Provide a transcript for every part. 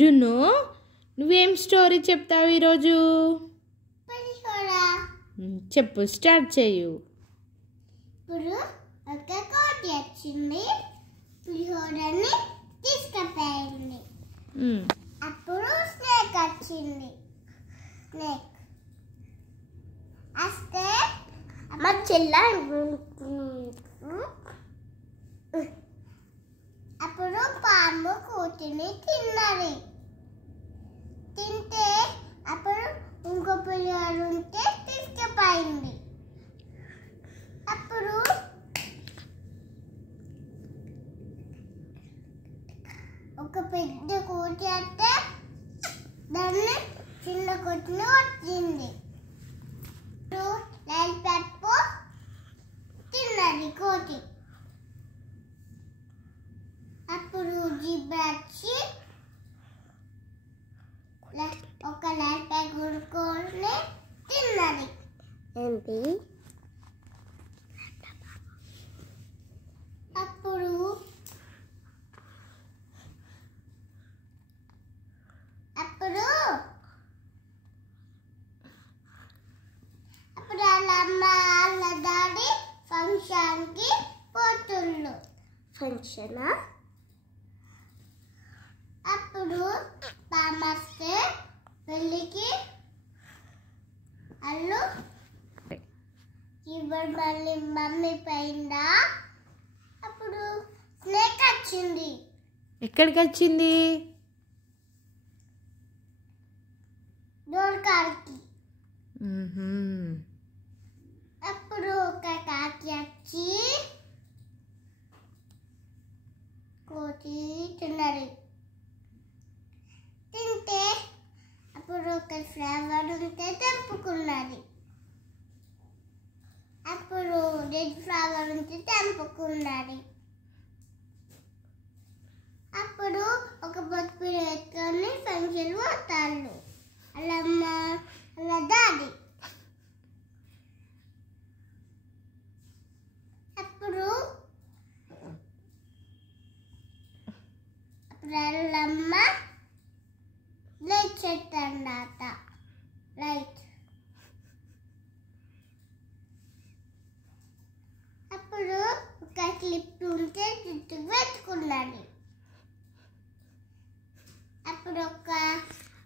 జున్ను, నువ్వేం స్టోరీ చెప్తావు ఈరోజు? చెప్పు, స్టార్ట్ చేయు. ఇప్పుడు ఒక కోతి వచ్చింది, పులిహోరని తీసుకుపోయింది. అప్పుడు స్నేక్ వచ్చింది. స్నేక్ వస్తే మా చెల్ల అప్పుడు పాము కోతిని తిన్నది. తింటే అప్పుడు ఇంకో పులిహోర ఉంటే తీసుకుపోయింది. అప్పుడు ఒక పెద్ద కోతి అయితే దాన్ని చిన్న కోతిని వచ్చింది. లాలిపాప్ తిన్నది కోతి. అప్పుడు జీబ్రా వచ్చి ఒక లాలిపాప్ కొనుక్కొని తిన్నది. ఏంటి? అప్పుడు వాళ్ళ అమ్మ వాళ్ళ డాడీ ఫంక్షన్కి పోతుండ్రు. ఫంక్షనా? అప్పుడు పామస్తే పెళ్ళికి వాళ్ళు ఇప్పుడు మళ్ళీ మమ్మీ పోయిందా. అప్పుడు స్నేక్ వచ్చింది. ఎక్కడికి వచ్చింది? డోర్ కాడికి. అప్పుడు ఒక కాకి వచ్చి కోతి తిన్నది. తింటే అప్పుడు ఒక ఫ్లవర్ ఉంటే తెంపుకున్నది. అప్పుడు రెడ్ ఫ్లవర్ ఉంటే తెంపుకున్నది. అప్పుడు ఒక బొట్టు పెట్టుకొని ఫంక్షన్ పోతాళ్ళు వాళ్ళమ్మ వాళ్ళ డాడీ. అప్పుడు వాళ్ళమ్మ లైట్ చెట్టండాట. లైట్ అప్పుడు ఒక క్లిప్ ఉంటే జుట్టుకు పెట్టుకున్నది. అప్పుడు ఒక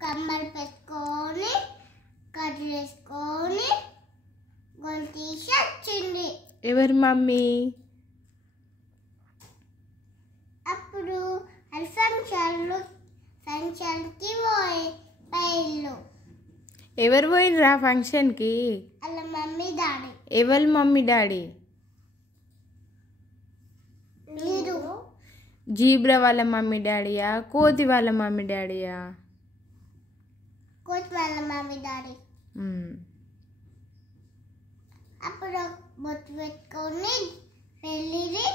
కమ్మలు పెట్టుకొని కట్ చేసుకొని గొంతు తీసి వచ్చింది. ఎవరి మమ్మీ? అప్పుడు అది ఫంక్షన్కి పోయిల్లు. ఎవరు పోయినరా ఫంక్షన్కి? వాళ్ళ మమ్మీ డాడీ. ఎవరి మమ్మీ డాడీ? మీరు. జీబ్రా వాళ్ళ మమ్మీ డాడీయా, కోతి వాళ్ళ మమ్మీ డాడీయా? కోతి వాళ్ళ మమ్మీ డాడీ. అప్పుడు బొట్టు పెట్టుకొని వెళ్ళి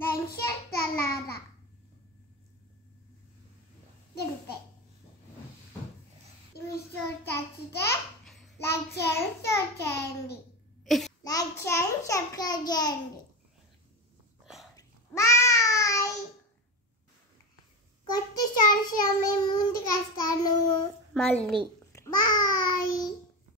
దాని చెట్టలాగా తింటే. ఈ స్టోరీ నచ్చితే లైక్ చేయండి, షేర్ చేయండి. లైక్ చేయండి, సబ్స్క్రైబ్ చేయండి. బాయ్. కొత్త స్టోరీస్ మేము ముందుకు వస్తాను మళ్ళీ.